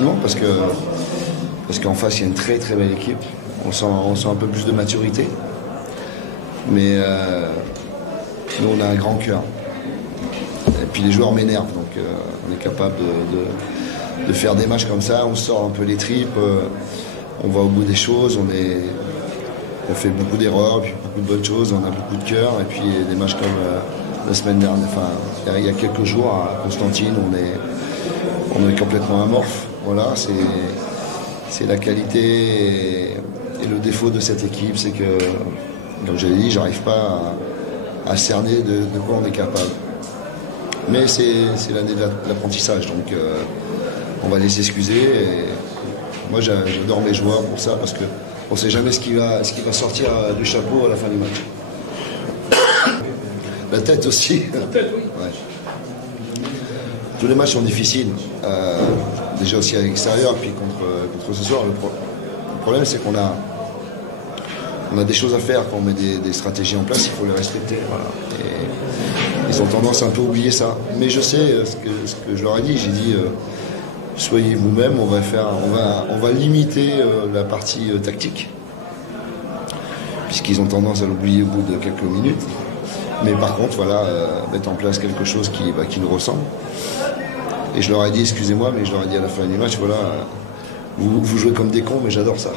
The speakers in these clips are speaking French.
facilement parce qu'en face il y a une très très belle équipe. On sent un peu plus de maturité. Mais nous on a un grand cœur. Et puis les joueurs m'énervent, donc on est capable de faire des matchs comme ça, on sort un peu les tripes, on va au bout des choses, on fait beaucoup d'erreurs, puis beaucoup de bonnes choses, on a beaucoup de cœur, et puis des matchs comme la semaine dernière, enfin il y a quelques jours à Constantine, on est complètement amorphe. Voilà, c'est la qualité et le défaut de cette équipe, c'est que, comme j'avais dit, j'arrive pas à cerner de quoi on est capable. Mais c'est l'année de l'apprentissage, donc on va les excuser. Et moi j'adore mes joueurs pour ça, parce qu'on ne sait jamais ce qui va sortir du chapeau à la fin du match. La tête aussi. La tête, oui. Ouais. Tous les matchs sont difficiles. Déjà aussi à l'extérieur, puis contre ce soir. Le problème, c'est qu'on a des choses à faire. Quand on met des stratégies en place, il faut les respecter. Voilà. Et ils ont tendance à un peu oublier ça. Mais je sais ce que je leur ai dit. J'ai dit, soyez vous-même, on va limiter la partie tactique, puisqu'ils ont tendance à l'oublier au bout de quelques minutes. Mais par contre, voilà, mettre en place quelque chose qui nous ressemble. Et je leur ai dit, excusez-moi, mais je leur ai dit à la fin du match, voilà, vous jouez comme des cons, mais j'adore ça.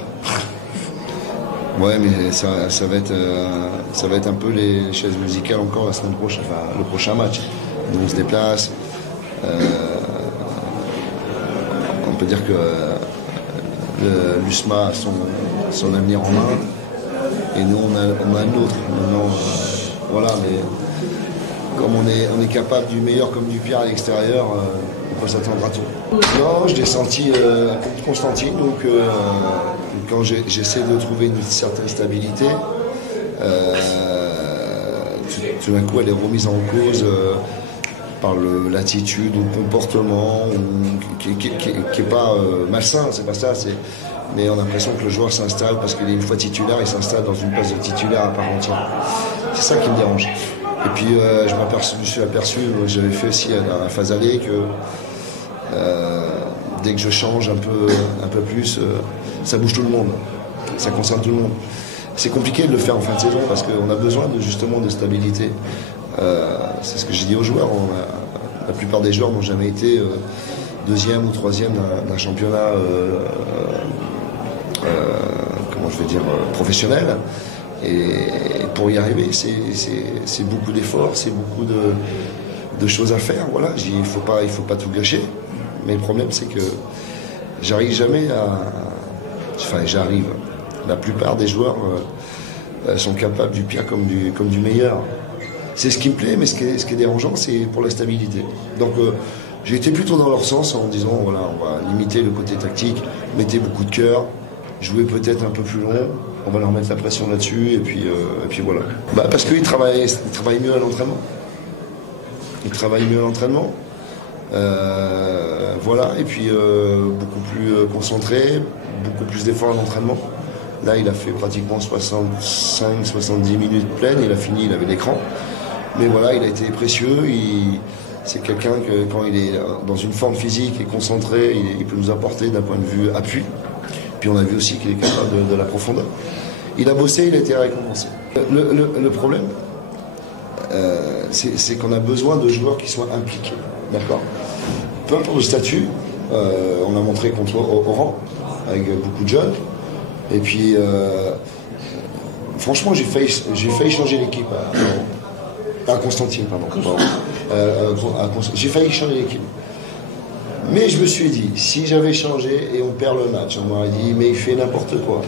Ouais, mais ça va être un peu les chaises musicales encore la semaine prochaine, enfin le prochain match. Nous on se déplace. On peut dire que l'USMA a son avenir en main. Et nous on a le nôtre. Maintenant, voilà, mais comme on est capable du meilleur comme du pire à l'extérieur, on peut s'attendre à tout. Non, je l'ai senti contre Constantine, donc quand j'essaie de trouver une certaine stabilité, tout d'un coup elle est remise en cause par l'attitude ou le comportement qui n'est pas malsain, c'est pas ça, mais on a l'impression que le joueur s'installe parce qu'il est une fois titulaire, il s'installe dans une place de titulaire à part entière. C'est ça qui me dérange. Et puis je me suis aperçu, j'avais fait aussi à la phase allée, que dès que je change un peu plus, ça bouge tout le monde, ça concerne tout le monde. C'est compliqué de le faire en fin de saison parce qu'on a besoin justement de stabilité. C'est ce que j'ai dit aux joueurs. La plupart des joueurs n'ont jamais été deuxième ou troisième d'un championnat professionnel. Et pour y arriver, c'est beaucoup d'efforts, c'est beaucoup de choses à faire. Voilà, il faut pas tout gâcher. Mais le problème, c'est que j'arrive jamais j'arrive. La plupart des joueurs sont capables du pire comme du meilleur. C'est ce qui me plaît, mais ce qui est dérangeant, c'est pour la stabilité. Donc j'ai été plutôt dans leur sens en disant, voilà, on va limiter le côté tactique, mettez beaucoup de cœur, jouez peut-être un peu plus long, on va leur mettre la pression là-dessus, et puis voilà. Parce qu'ils travaillent mieux à l'entraînement. Ils travaillent mieux à l'entraînement. Voilà, et puis beaucoup plus concentré, beaucoup plus d'efforts à l'entraînement. Là, il a fait pratiquement 65-70 minutes pleines, il a fini, il avait l'écran. Mais voilà, il a été précieux, c'est quelqu'un que quand il est dans une forme physique et concentré, il peut nous apporter d'un point de vue appui. Puis on a vu aussi qu'il est capable de la profondeur. Il a bossé, il a été récompensé. Le problème, c'est qu'on a besoin de joueurs qui soient impliqués, d'accord ? Peu importe le statut, on a montré contre Oran, avec beaucoup de jeunes. Et puis, franchement, j'ai failli changer l'équipe à Constantine, pardon. J'ai failli changer l'équipe. Mais je me suis dit, si j'avais changé et on perd le match, on m'aurait dit, mais il fait n'importe quoi.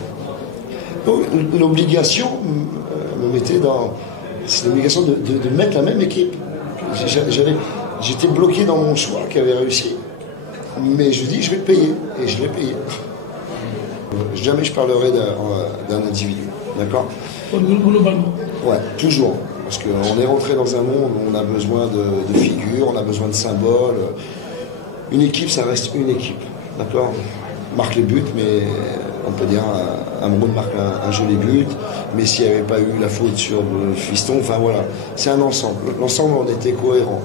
Donc, l'obligation me mettait dans... C'est l'obligation de mettre la même équipe. J'étais bloqué dans mon choix qui avait réussi. Mais je dis, je vais le payer. Et je l'ai payé. Jamais je parlerai d'un individu, d'accord ? Globalement. Ouais, toujours. Parce qu'on est rentré dans un monde où on a besoin de figures, on a besoin de symboles. Une équipe, ça reste une équipe, d'accord ? Marque les buts, mais on peut dire Amroun marque un joli but. Mais s'il n'y avait pas eu la faute sur Fiston, enfin voilà, c'est un ensemble. L'ensemble, on était cohérent.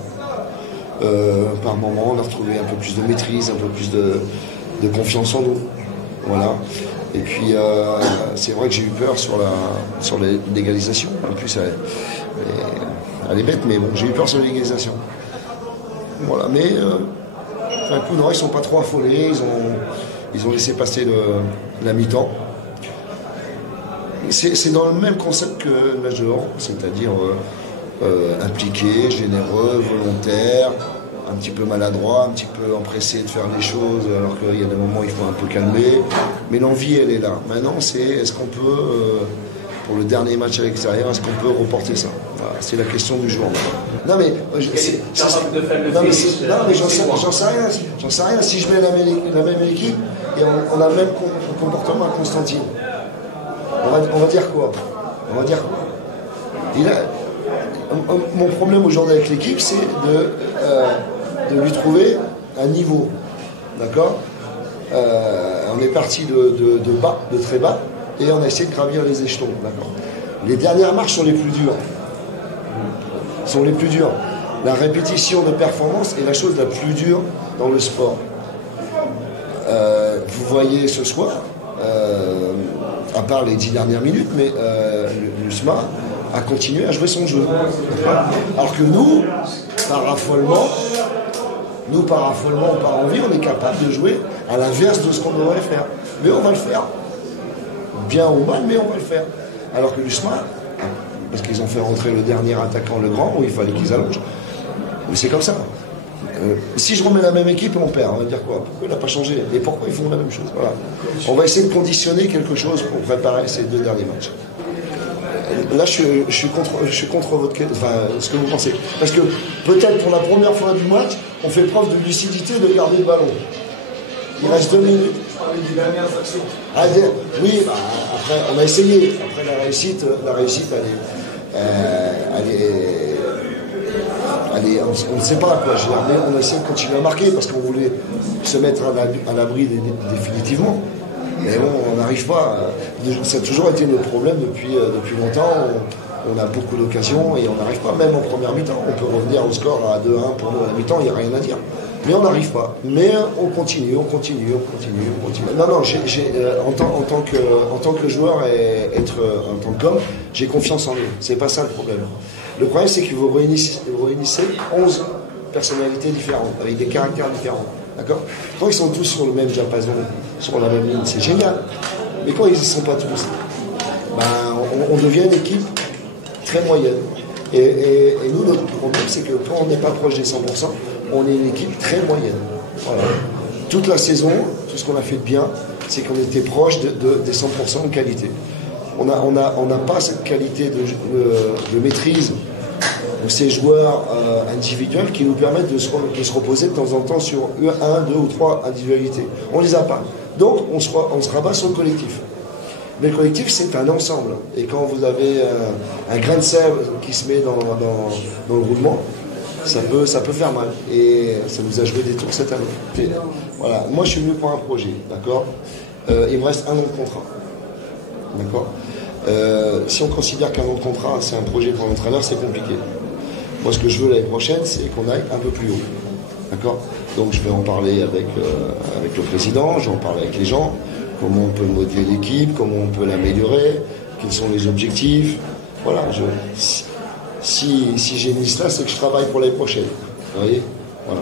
Par moment, on a retrouvé un peu plus de maîtrise, un peu plus de confiance en nous. Voilà. Et puis, c'est vrai que j'ai eu peur sur l'égalisation. En plus, elle est bête, mais bon, j'ai eu peur sur l'égalisation. Voilà, mais un coup, non, ils ne sont pas trop affolés. Ils ont laissé passer la mi-temps. C'est dans le même concept que le match de Laurent, c'est-à-dire impliqué, généreux, volontaire, un petit peu maladroit, un petit peu empressé de faire les choses, alors qu'il y a des moments où il faut un peu calmer. Mais l'envie, elle est là. Maintenant, est-ce qu'on peut, pour le dernier match à l'extérieur, est-ce qu'on peut reporter ça? Voilà, c'est la question du jour. Non mais, j'en sais rien. J'en sais rien. Si je mets la même équipe et on a le même comportement à Constantine, on va dire quoi? Mon problème aujourd'hui avec l'équipe, c'est de lui trouver un niveau. D'accord? On est parti de bas, de très bas, et on a essayé de gravir les échelons. D'accord? Les dernières marches sont les plus dures. La répétition de performance est la chose la plus dure dans le sport. Vous voyez ce soir, à part les 10 dernières minutes, mais le SMA a continué à jouer son jeu. Alors que nous, par affolement, par envie, on est capable de jouer à l'inverse de ce qu'on devrait faire. Mais on va le faire. Bien ou mal, mais on va le faire. Alors que l'USMA, parce qu'ils ont fait rentrer le dernier attaquant, le grand, où il fallait qu'ils allongent. Mais c'est comme ça. Si je remets la même équipe, on perd. On va dire quoi? Pourquoi il n'a pas changé? Et pourquoi ils font la même chose? Voilà. On va essayer de conditionner quelque chose pour préparer ces 2 derniers matchs. Là, je suis contre votre question, enfin, ce que vous pensez. Parce que peut-être pour la première fois du match, on fait preuve de lucidité de garder le ballon. Il reste 2 minutes. Oui, après, on a essayé. Après, la réussite, on ne sait pas quoi. Mais on a essayé de continuer à marquer parce qu'on voulait se mettre à l'abri définitivement. Mais bon, on n'arrive pas. Ça a toujours été notre problème depuis longtemps. On a beaucoup d'occasions et on n'arrive pas, même en première mi-temps. On peut revenir au score à 2-1 pour nous à la mi-temps, il n'y a rien à dire. Mais on n'arrive pas. Mais on continue. Non, en tant que joueur et en tant qu'homme, j'ai confiance en eux. C'est pas ça le problème. Le problème, c'est que vous réunissez 11 personnalités différentes, avec des caractères différents. D'accord? Quand ils sont tous sur le même diapason, sur la même ligne, c'est génial. Mais quand ils ne sont pas tous, on devient une équipe très moyenne. Et nous, notre problème, c'est que quand on n'est pas proche des 100%, on est une équipe très moyenne. Voilà. Toute la saison, tout ce qu'on a fait de bien, c'est qu'on était proche des 100% de qualité. On n'a pas cette qualité de maîtrise de ces joueurs individuels qui nous permettent de se reposer de temps en temps sur 1, 2 ou 3 individualités. On ne les a pas. Donc, on se rabat sur le collectif. Mais le collectif, c'est un ensemble. Et quand vous avez un grain de sel qui se met dans le roulement, ça peut faire mal. Et ça nous a joué des tours cette année. Voilà. Moi, je suis venu pour un projet, d'accord? Il me reste 1 an de contrat. D'accord? Si on considère qu'un an de contrat, c'est un projet pour l'entraîneur, c'est compliqué. Moi, ce que je veux l'année prochaine, c'est qu'on aille un peu plus haut. D'accord? Donc, je vais en parler avec le président, je vais en parler avec les gens. Comment on peut modeler l'équipe, comment on peut l'améliorer, quels sont les objectifs. Voilà, si j'ai mis cela, c'est que je travaille pour l'année prochaine. Vous voyez? Voilà.